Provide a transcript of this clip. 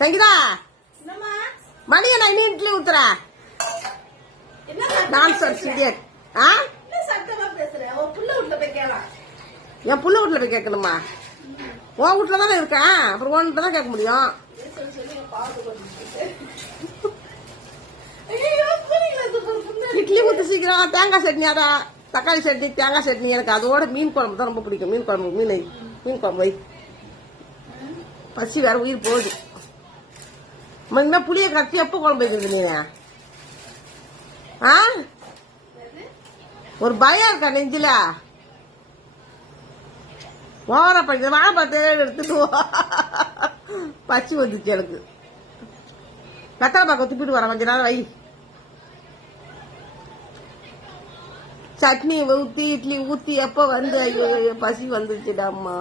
சங்கீதா மணி நான் இன்னும் இட்லி ஊத்துற நான் சப்சிடியட். என் புள்ள வீட்டுல போய் கேட்கணுமா? உன் வீட்டுல தானே இருக்கேன், அப்புறம் உன் வீட்டுல தான் கேட்க முடியும். இட்லி ஊத்து சீக்கிரம். தேங்காய் சட்னி, அடா தக்காளி சட்னி, தேங்காய் சட்னி. எனக்கு அதோட மீன் குழம்பு தான் ரொம்ப பிடிக்கும். மீன் குழம்பு, மீன் குழம்பு வை. பசி வேற உயிர் போகுது. இனிமே புளிய கட்டி எப்ப குழம்பு வைக்கிறது நீ? ஒரு பயம் இருக்கா நெஞ்சில? ஓவரா படிக்கிற வாழை பார்த்து எடுத்துட்டு பச்சி வந்துச்சு எனக்கு. வெத்தலை பாக்க துப்பிட்டு வர கொஞ்ச நேரம் வை. சட்னி ஊத்தி இட்லி ஊத்தி எப்ப வந்து ஐயோ பசி வந்துச்சுடாம்மா.